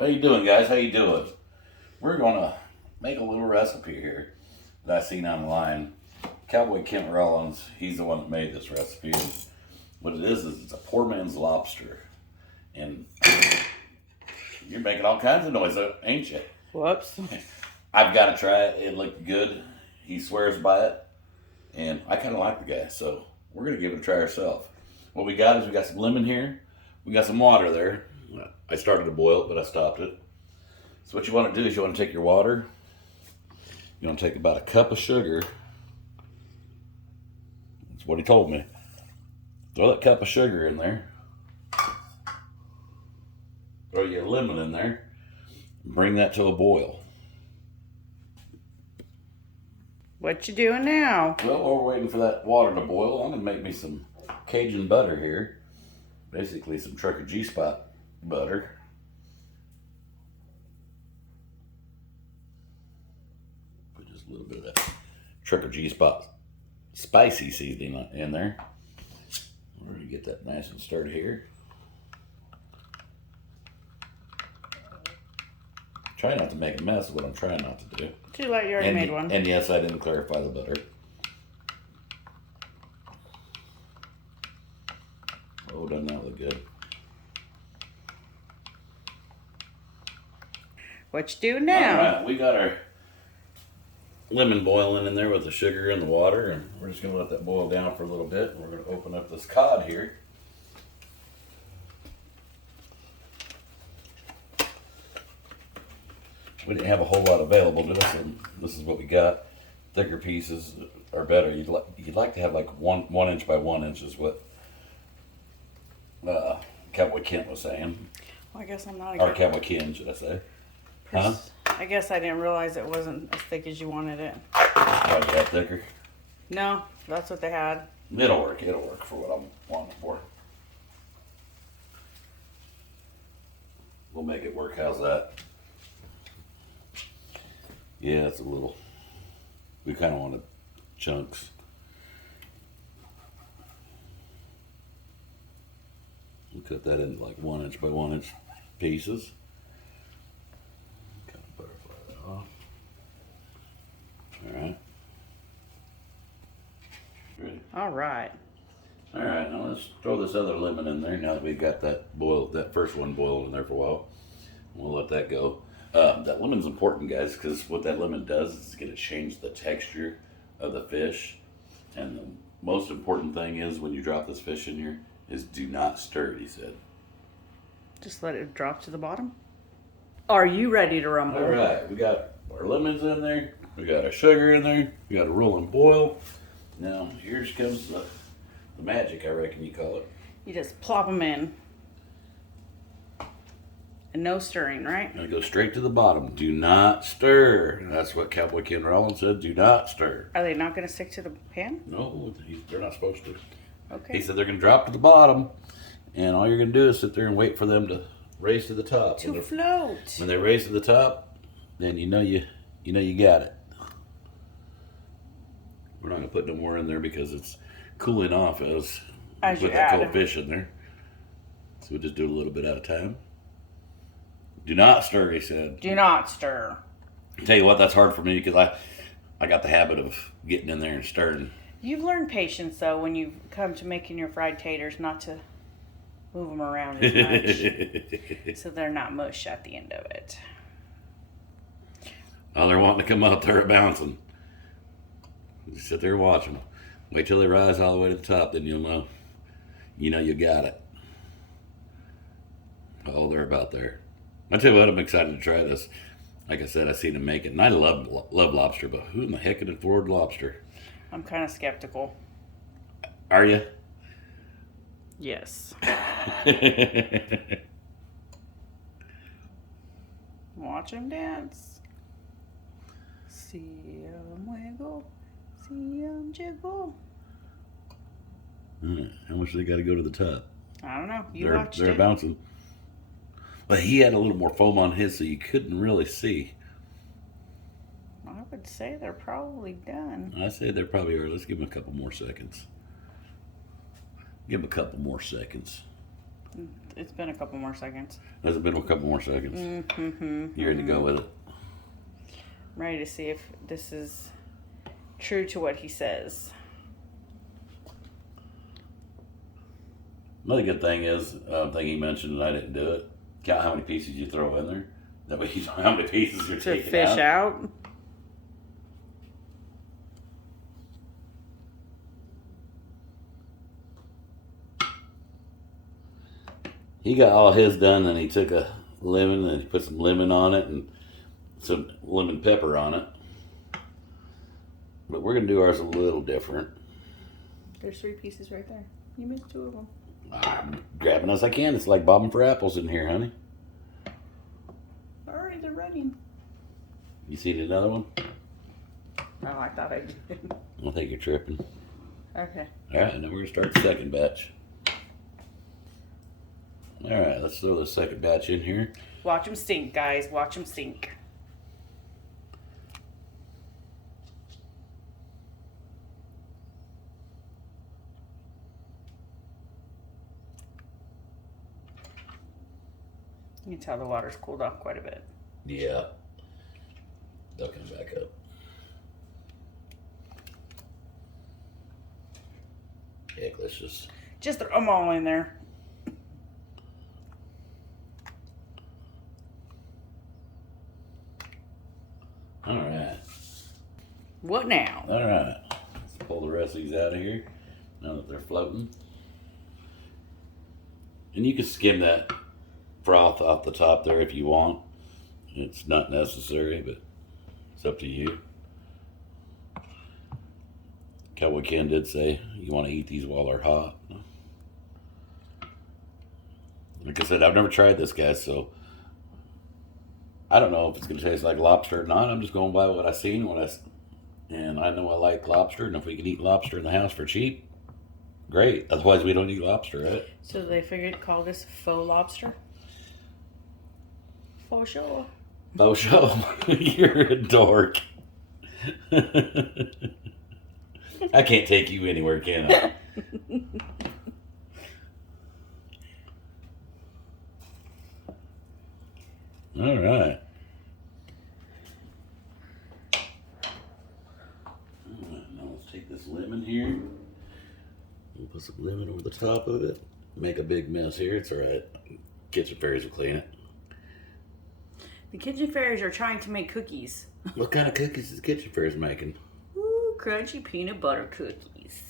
How you doing, guys? How you doing? We're gonna make a little recipe here that I seen online. Cowboy Kent Rollins, he's the one that made this recipe. And what it is it's a poor man's lobster. And you're making all kinds of noise, ain't you? Whoops. I've got to try it. It looked good. He swears by it. And I kind of like the guy, so we're going to give it a try ourselves. What we got is we got some lemon here. We got some water there. I started to boil it, but I stopped it. So what you want to do is you want to take your water. You want to take about a cup of sugar. That's what he told me. Throw that cup of sugar in there. Throw your lemon in there. Bring that to a boil. What you doing now? Well, while we're waiting for that water to boil, I'm going to make me some Cajun butter here. Basically some Trucker G-Spot butter. Put just a little bit of that Trucker G-Spot spicy seasoning in there. We're going to get that nice and stirred here. Try not to make a mess of what I'm trying not to do. Too late, you already made one. And yes, I didn't clarify the butter. Oh, doesn't that look good? What you doing now? All right, we got our lemon boiling in there with the sugar and the water, and we're just going to let that boil down for a little bit. We're going to open up this cod here. We didn't have a whole lot available to us, and this is what we got. Thicker pieces are better. You'd like to have like one inch by 1 inch is what Cowboy Kent was saying. Well, I guess I'm not a Or good Cowboy Ken, should I say? Huh? I guess I didn't realize it wasn't as thick as you wanted it. Why is that thicker? No, that's what they had. It'll work for what I'm wanting for. We'll make it work. How's that? Yeah, it's a little. We kind of wanted chunks. We'll cut that into like 1 inch by 1 inch pieces. Kind of butterfly that off. All right. Ready? All right. All right. Now let's throw this other lemon in there. Now that we've got that first one boiled in there for a while, we'll let that go. That lemon's important, guys, because what that lemon does is it's going to change the texture of the fish. And the most important thing is when you drop this fish in here is do not stir it, he said. Just let it drop to the bottom. Are you ready to rumble? All right, we got our lemons in there. We got our sugar in there. We got a rolling boil. Now, here comes the magic, I reckon you call it. You just plop them in. And no stirring, right? Gonna go straight to the bottom. Do not stir. That's what Cowboy Ken Rollins said. Do not stir. Are they not going to stick to the pan? No, they're not supposed to. Okay. He said they're gonna drop to the bottom, and all you're gonna do is sit there and wait for them to raise to the top. To float. When they raise to the top, then you know you got it. We're not gonna put no more in there because it's cooling off as you put that add. cold fish in there. So we'll just do a little bit at a time. Do not stir, he said. Do not stir. Tell you what, that's hard for me because I got the habit of getting in there and stirring. You've learned patience, though, when you come to making your fried taters, not to move them around as much. So they're not mush at the end of it. Oh, they're wanting to come up there bouncing. Just sit there and watch them. Wait till they rise all the way to the top, then you'll know. You know you got it. Oh, they're about there. I tell you what, I'm excited to try this. Like I said, I seen them make it, and I love lobster, but who in the heck can afford lobster? I'm kind of skeptical. Are you? Yes. Watch him dance. See him wiggle. See him jiggle. How much do they got to go to the top? I don't know. They're bouncing. But he had a little more foam on his, so you couldn't really see. I would say they're probably done. I say they probably are. Let's give them a couple more seconds. Give them a couple more seconds. It's been a couple more seconds. Has it been a couple more seconds? Mm-hmm. You ready to go with it? I'm ready to see if this is true to what he says. Another good thing is, thing he mentioned, and I didn't do it. Count how many pieces you throw in there. That way you know how many pieces you're To taking fish out. He got all his done, and he took a lemon and he put some lemon on it and some lemon pepper on it. But we're gonna do ours a little different. There's 3 pieces right there. You missed 2 of them. I'm grabbing as I can. It's like bobbing for apples in here, honey. Already, they're running. You see another one? Oh, I thought I did. I think you're tripping. Okay. All right, and then we're gonna start the second batch. All right, let's throw the second batch in here. Watch them sink, guys. Watch them sink. You can tell the water's cooled off quite a bit. Yeah. They'll come back up. Heck, let's just throw them all in there. All right. What now? All right. Let's pull the rest of these out of here now that they're floating. And you can skim that froth off the top there if you want. It's not necessary, but it's up to you. Cowboy Ken did say you want to eat these while they're hot. Like I said, I've never tried this, guys, so I don't know if it's going to taste like lobster or not. I'm just going by what I've seen, and I know I like lobster, and if we can eat lobster in the house for cheap, great. Otherwise, we don't eat lobster, right? So they figured call this faux lobster? Faux sure. Oh, show. You're a dork. I can't take you anywhere, can I? All right. Now let's take this lemon here. We'll put some lemon over the top of it. Make a big mess here. It's all right. Kitchen fairies will clean it. The kitchen fairies are trying to make cookies. What kind of cookies is the kitchen fairies making? Ooh, crunchy peanut butter cookies.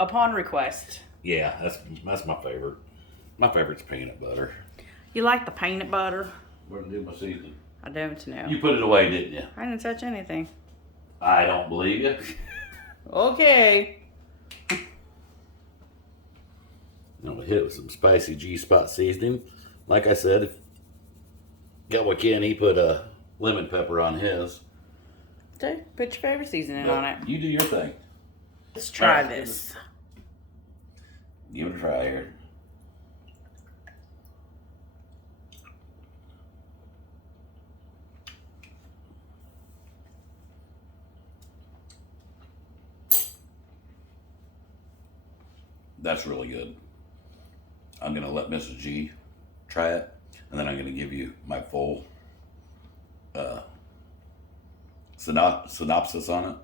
Upon request. Yeah, that's my favorite. My favorite's peanut butter. You like the peanut butter? What to do my seasoning? I don't know. You put it away, didn't you? I didn't touch anything. I don't believe you. Okay. Now we hit it with some spicy G-spot seasoning. Like I said, if Cowboy Ken, he put a lemon pepper on his. So, put your favorite seasoning on it. You do your thing. Let's try All right. this. Give it a try here. That's really good. I'm going to let Mrs. G try it, and then I'm going to give you my full synopsis on it.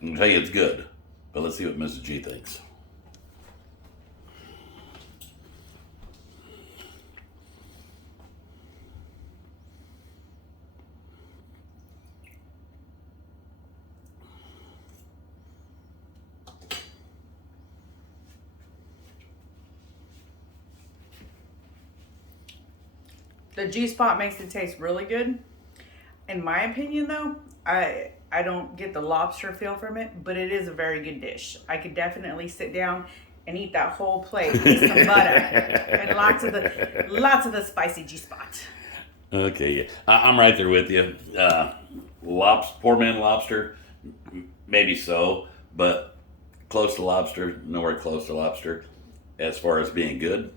I'm going to tell you it's good, but let's see what Mrs. G thinks. The G-spot makes it taste really good. In my opinion, though, I don't get the lobster feel from it, but it is a very good dish. I could definitely sit down and eat that whole plate with some butter and lots of the spicy G-spot. Okay, yeah. I'm right there with you. Poor man lobster, maybe so, but close to lobster, nowhere close to lobster. As far as being good,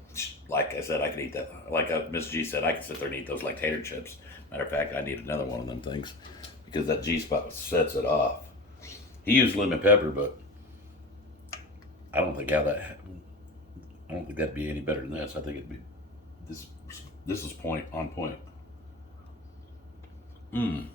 like I said, I can eat that. Like Miss G said, I can sit there and eat those like tater chips. Matter of fact, I need another one of them things because that G-spot sets it off. He used lemon pepper, but I don't think how that I don't think that'd be any better than this. I think it'd be this. This is point on point. Mmm.